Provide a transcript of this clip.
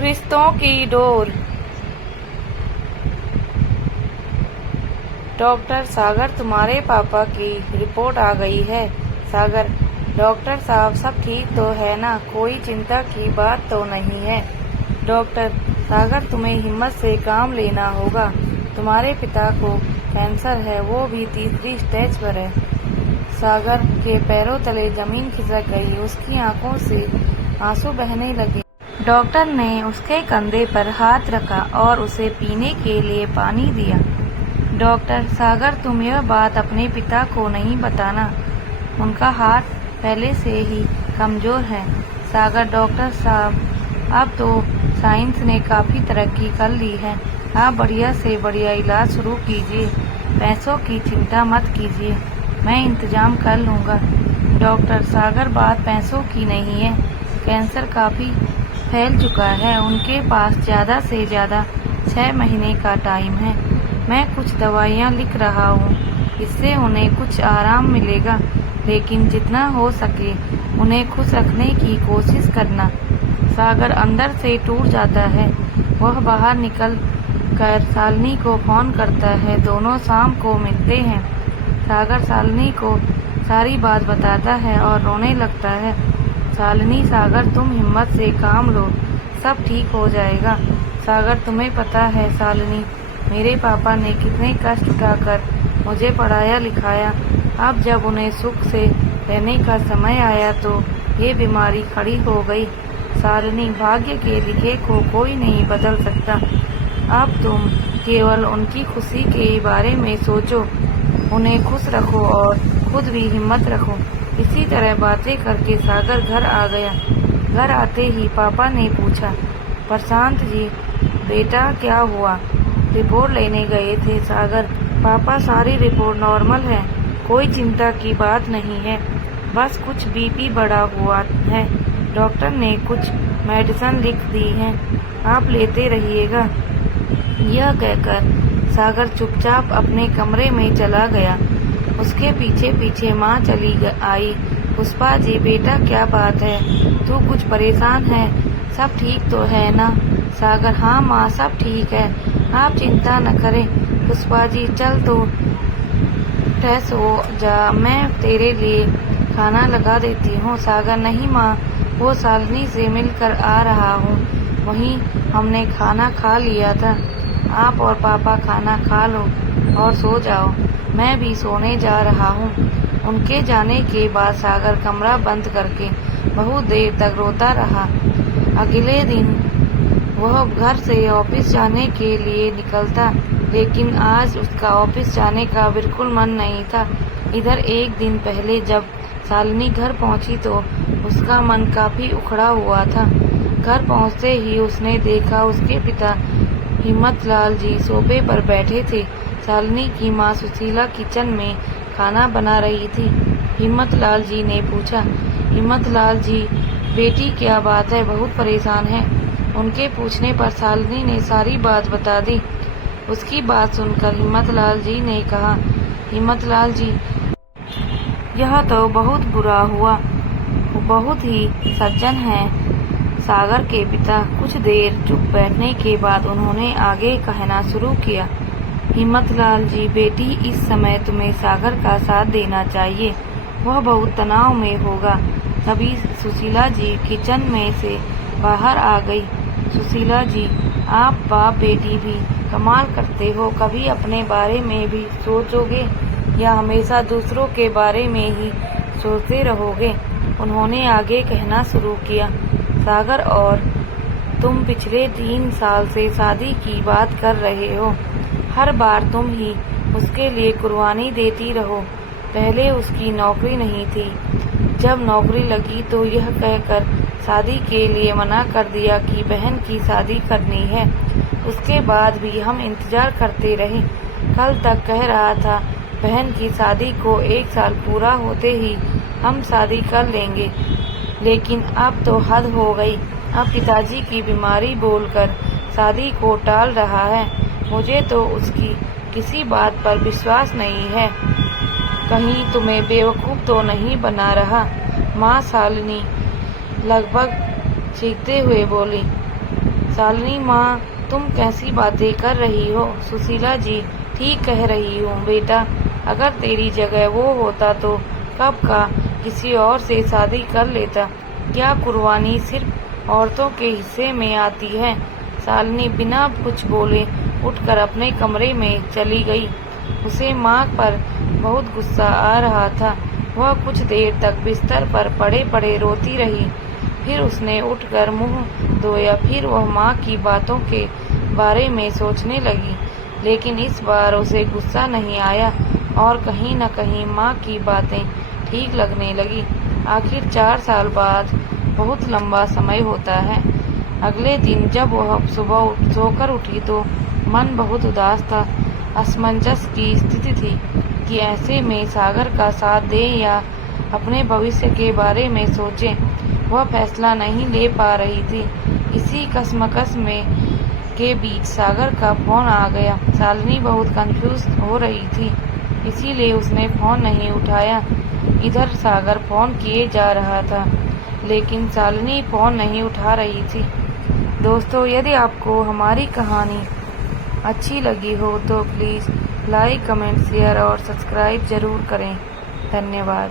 रिश्तों की door. Doctor सागर, तुम्हारे पापा की रिपोर्ट आ गई है। सागर, डॉक्टर साहब सब ठीक तो है ना? कोई चिंता की बात तो नहीं है? डॉक्टर सागर, तुम्हें हिम्मत से काम लेना होगा। तुम्हारे पिता को कैंसर है, वो भी 3री स्टेज पर है। सागर के पैरों तले जमीन खिसक गई, उसकी आंखों से आंसू बहने लगे। डॉक्टर ने उसके कंधे पर हाथ रखा और उसे पीने के लिए पानी दिया। डॉक्टर सागर, तुम यह बात अपने पिता को नहीं बताना, उनका हार्ट पहले से ही कमजोर है। सागर, डॉक्टर साहब, अब तो साइंस ने काफी तरक्की कर ली है, आप बढ़िया से बढ़िया इलाज शुरू कीजिए, पैसों की चिंता मत कीजिए, मैं इंतजाम कर लूँगा। डॉक्टर सागर, बात पैसों की नहीं है, कैंसर काफी फैल चुका है, उनके पास ज़्यादा से ज़्यादा 6 महीने का टाइम है। मैं कुछ दवाइयाँ लिख रहा हूँ, इससे उन्हें कुछ आराम मिलेगा, लेकिन जितना हो सके उन्हें खुश रखने की कोशिश करना। सागर अंदर से टूट जाता है। वह बाहर निकल कर शालिनी को फोन करता है, दोनों शाम को मिलते हैं। सागर शालिनी को सारी बात बताता है और रोने लगता है। शालिनी, सागर तुम हिम्मत से काम लो, सब ठीक हो जाएगा। सागर, तुम्हें पता है शालिनी, मेरे पापा ने कितने कष्ट उठाकर मुझे पढ़ाया लिखाया, अब जब उन्हें सुख से रहने का समय आया तो ये बीमारी खड़ी हो गई। शालिनी, भाग्य के लिखे को कोई नहीं बदल सकता, अब तुम केवल उनकी खुशी के बारे में सोचो, उन्हें खुश रखो और खुद भी हिम्मत रखो। इसी तरह बातें करके सागर घर आ गया। घर आते ही पापा ने पूछा, प्रशांत जी बेटा क्या हुआ? रिपोर्ट लेने गए थे। सागर, पापा सारी रिपोर्ट नॉर्मल है, कोई चिंता की बात नहीं है, बस कुछ बीपी बढ़ा हुआ है, डॉक्टर ने कुछ मेडिसिन लिख दी है, आप लेते रहिएगा। यह कहकर सागर चुपचाप अपने कमरे में चला गया। उसके पीछे पीछे माँ चली आई। पुष्पा जी बेटा क्या बात है, तू कुछ परेशान है? सब ठीक तो है ना? सागर, हाँ माँ सब ठीक है, आप चिंता न करें। पुष्पा जी चल तो फ्रेश हो जा, मैं तेरे लिए खाना लगा देती हूँ। सागर, नहीं माँ, वो शालिनी से मिलकर आ रहा हूँ, वहीं हमने खाना खा लिया था, आप और पापा खाना खा लो और सो जाओ, मैं भी सोने जा रहा हूँ। उनके जाने के बाद सागर कमरा बंद करके बहुत देर तक रोता रहा। अगले दिन वह घर से ऑफिस जाने के लिए निकलता, लेकिन आज उसका ऑफिस जाने का बिल्कुल मन नहीं था। इधर एक दिन पहले जब शालिनी घर पहुंची तो उसका मन काफी उखड़ा हुआ था। घर पहुंचते ही उसने देखा उसके पिता हिम्मतलाल जी सोफे पर बैठे थे। शालिनी की माँ सुशीला किचन में खाना बना रही थी। हिम्मतलाल जी ने पूछा, हिम्मतलाल जी बेटी क्या बात है, बहुत परेशान है? उनके पूछने पर शालिनी ने सारी बात बता दी। उसकी बात सुनकर हिम्मतलाल जी ने कहा, हिम्मतलाल जी यह तो बहुत बुरा हुआ, बहुत ही सज्जन हैं सागर के पिता। कुछ देर चुप बैठने के बाद उन्होंने आगे कहना शुरू किया, हिम्मतलाल जी बेटी इस समय तुम्हें सागर का साथ देना चाहिए, वह बहुत तनाव में होगा। तभी सुशीला जी किचन में से बाहर आ गई। सुशीला जी, आप बाप बेटी भी कमाल करते हो, कभी अपने बारे में भी सोचोगे या हमेशा दूसरों के बारे में ही सोचते रहोगे? उन्होंने आगे कहना शुरू किया, सागर और तुम पिछले 3 साल से शादी की बात कर रहे हो, हर बार तुम ही उसके लिए कुर्बानी देती रहो। पहले उसकी नौकरी नहीं थी, जब नौकरी लगी तो यह कहकर शादी के लिए मना कर दिया कि बहन की शादी करनी है। उसके बाद भी हम इंतजार करते रहे, कल तक कह रहा था बहन की शादी को 1 साल पूरा होते ही हम शादी कर लेंगे, लेकिन अब तो हद हो गई, अब पिताजी की बीमारी बोलकर शादी को टाल रहा है। मुझे तो उसकी किसी बात पर विश्वास नहीं है, कहीं तुम्हें बेवकूफ़ तो नहीं बना रहा? माँ शालिनी लगभग चीखते हुए बोली, शालिनी माँ, तुम कैसी बातें कर रही हो? सुशीला जी, ठीक कह रही हूँ बेटा, अगर तेरी जगह वो होता तो कब का किसी और से शादी कर लेता। क्या कुर्बानी सिर्फ औरतों के हिस्से में आती है? शालिनी बिना कुछ बोले उठकर अपने कमरे में चली गई। उसे माँ पर बहुत गुस्सा आ रहा था। वह कुछ देर तक बिस्तर पर पड़े पड़े रोती रही। फिर उसने उठकर मुंह धोया। फिर वह माँ की बातों के बारे में सोचने लगी, लेकिन इस बार उसे गुस्सा नहीं आया और कहीं न कहीं माँ की बातें ठीक लगने लगी। आखिर 4 साल बाद बहुत लंबा समय होता है। अगले दिन जब वह सुबह सोकर उठी तो मन बहुत उदास था। असमंजस की स्थिति थी कि ऐसे में सागर का साथ दे या अपने भविष्य के बारे में सोचे। वह फैसला नहीं ले पा रही थी। इसी कशमकश में के बीच सागर का फोन आ गया। शालिनी बहुत कंफ्यूज हो रही थी, इसीलिए उसने फोन नहीं उठाया। इधर सागर फोन किए जा रहा था, लेकिन शालिनी फोन नहीं उठा रही थी। दोस्तों, यदि आपको हमारी कहानी अच्छी लगी हो तो प्लीज़ लाइक, कमेंट, शेयर और सब्सक्राइब ज़रूर करें। धन्यवाद।